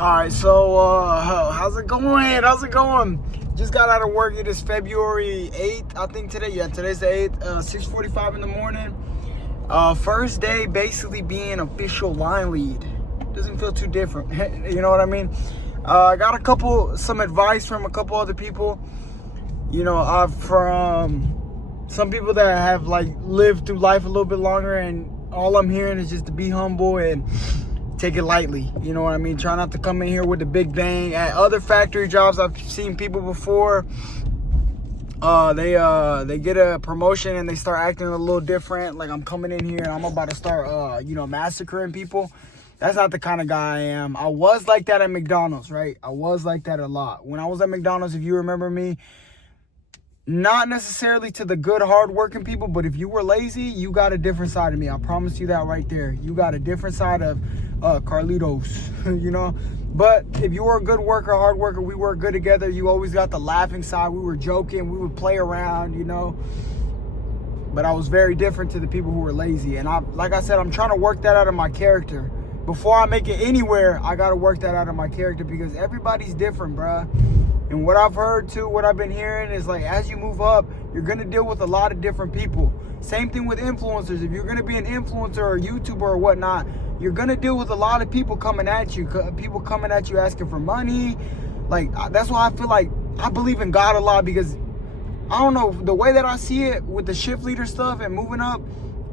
All right, so how's it going? How's it going? Just got out of work. It is February 8th, I think today. Yeah, today's the 8th, 6:45 in the morning. First day basically being official line lead. Doesn't feel too different. You know what I mean? I got some advice from a couple other people. You know, from some people that have like lived through life a little bit longer, and all I'm hearing is just to be humble and take it lightly. You know what I mean? Try not to come in here with the big bang. At other factory jobs, I've seen people before. They get a promotion and they start acting a little different. Like, I'm coming in here and I'm about to start, massacring people. That's not the kind of guy I am. I was like that at McDonald's, right? I was like that a lot. When I was at McDonald's, if you remember me, not necessarily to the good, hard-working people, but if you were lazy, you got a different side of me. I promise you that right there. You got a different side of Carlitos, you know? But if you were a good worker, hard worker, we worked good together. You always got the laughing side. We were joking. We would play around, you know? But I was very different to the people who were lazy. And like I said, I'm trying to work that out of my character. Before I make it anywhere, I got to work that out of my character because everybody's different, bruh. And what I've heard too, what I've been hearing is like, as you move up, you're going to deal with a lot of different people. Same thing with influencers. If you're going to be an influencer or a YouTuber or whatnot, you're going to deal with a lot of people coming at you. People coming at you asking for money. Like, that's why I feel like I believe in God a lot, because I don't know, the way that I see it with the shift leader stuff and moving up,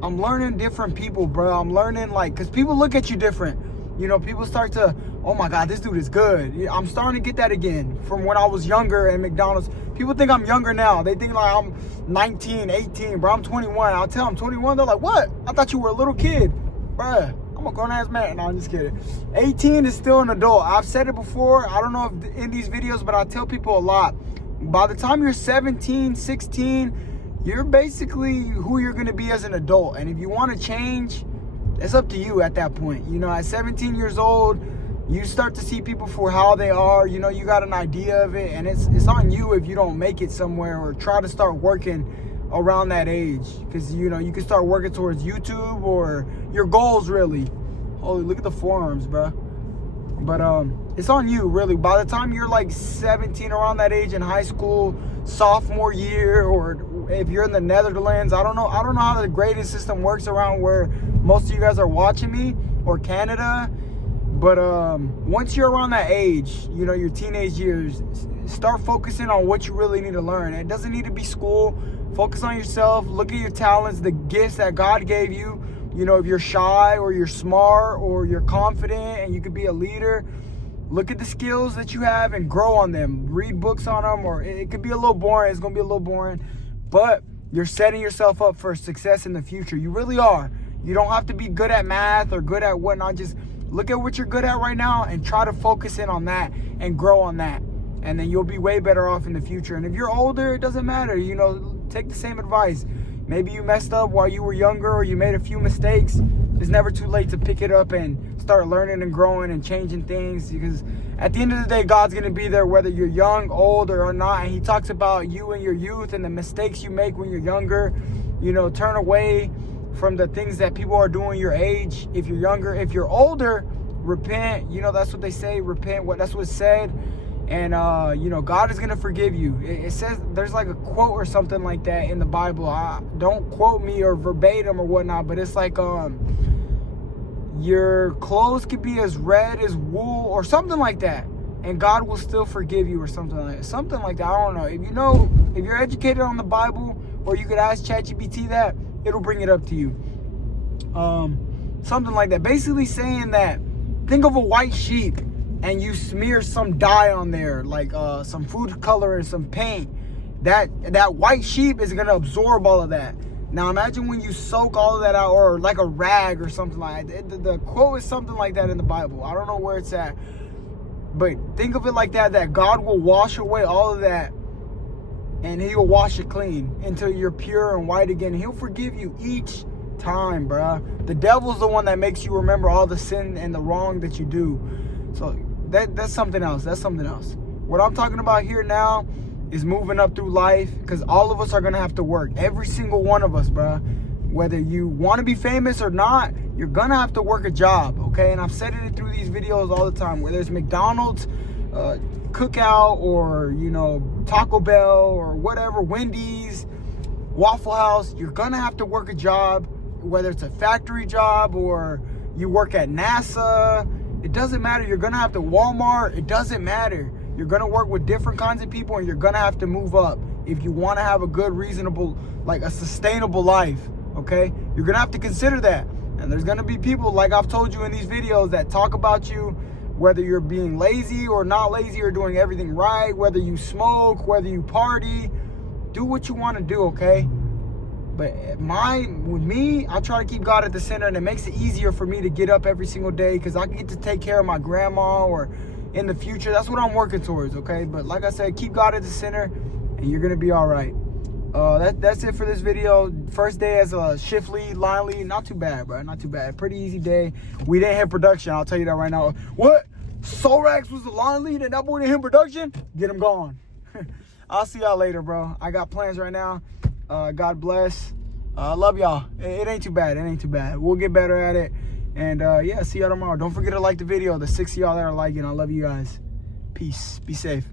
I'm learning different people, bro. I'm learning, like, because people look at you different. You know, people start to, oh my God, this dude is good. I'm starting to get that again from when I was younger at McDonald's. People think I'm younger now. They think like I'm 19, 18, bro. I'm 21. I'll tell them 21. They're like, what? I thought you were a little kid. Bruh, I'm a grown-ass man. No, I'm just kidding. 18 is still an adult. I've said it before. I don't know if in these videos, but I tell people a lot. By the time you're 17, 16, you're basically who you're going to be as an adult. And if you want to change, it's up to you at that point. You know, at 17 years old, you start to see people for how they are. You know, you got an idea of it, and it's on you if you don't make it somewhere or try to start working around that age. Because, you know, you can start working towards YouTube or your goals, really. Holy, look at the forearms, bro. But it's on you, really. By the time you're like 17, around that age in high school, sophomore year, or if you're in the Netherlands, I don't know how the grading system works around where most of you guys are watching me, or Canada. But once you're around that age, you know, your teenage years, start focusing on what you really need to learn. It doesn't need to be school. Focus on yourself. Look at your talents, the gifts that God gave you. You know, if you're shy or you're smart or you're confident and you could be a leader, look at the skills that you have and grow on them. Read books on them, or it could be a little boring. It's going to be a little boring, but you're setting yourself up for success in the future. You really are. You don't have to be good at math or good at whatnot. Just look at what you're good at right now and try to focus in on that and grow on that. And then you'll be way better off in the future. And if you're older, it doesn't matter. You know, take the same advice. Maybe you messed up while you were younger, or you made a few mistakes. It's never too late to pick it up and start learning and growing and changing things, because at the end of the day, God's going to be there whether you're young, old, or not. And he talks about you and your youth and the mistakes you make when you're younger. You know, turn away from the things that people are doing your age if you're younger. If you're older, repent. You know, that's what they say, repent. That's what's said. And, you know, God is going to forgive you. It says, there's like a quote or something like that in the Bible. Don't quote me or verbatim or whatnot, but it's like, your clothes could be as red as wool or something like that, and God will still forgive you, or something like that. Something like that. I don't know. If you're educated on the Bible, or you could ask ChatGPT that, it'll bring it up to you. Something like that. Basically saying that, think of a white sheep and you smear some dye on there, like some food color and some paint. That white sheep is going to absorb all of that. Now imagine when you soak all of that out, or like a rag or something like that. The quote is something like that in the Bible. I don't know where it's at. But think of it like that God will wash away all of that, and he'll wash it clean until you're pure and white again. He'll forgive you each time, bruh. The devil's the one that makes you remember all the sin and the wrong that you do. So that's something else. That's something else. What I'm talking about here now is moving up through life, because all of us are going to have to work. Every single one of us, bruh. Whether you want to be famous or not, you're going to have to work a job, okay? And I've said it through these videos all the time, whether it's McDonald's, Cookout, or, you know, Taco Bell, or whatever, Wendy's, Waffle House, you're going to have to work a job, whether it's a factory job or you work at NASA. It doesn't matter. You're going to have to Walmart. It doesn't matter. You're going to work with different kinds of people, and you're going to have to move up if you want to have a good, reasonable, like a sustainable life, okay? You're going to have to consider that. And there's going to be people, like I've told you in these videos, that talk about you, whether you're being lazy or not lazy or doing everything right, whether you smoke, whether you party. Do what you want to do, okay? But with me, I try to keep God at the center, and it makes it easier for me to get up every single day because I get to take care of my grandma, or in the future, that's what I'm working towards, okay? But like I said, keep God at the center, and you're gonna be all right. That's it for this video. First day as a shift lead, line lead. Not too bad, bro. Not too bad. Pretty easy day. We didn't hit production. I'll tell you that right now. What? Sollracz was the line lead and that boy didn't hit production? Get him gone. I'll see y'all later, bro. I got plans right now. God bless. I love y'all. It ain't too bad. It ain't too bad. We'll get better at it. And yeah, see y'all tomorrow. Don't forget to like the video. The 6 of y'all that are liking. I love you guys. Peace. Be safe.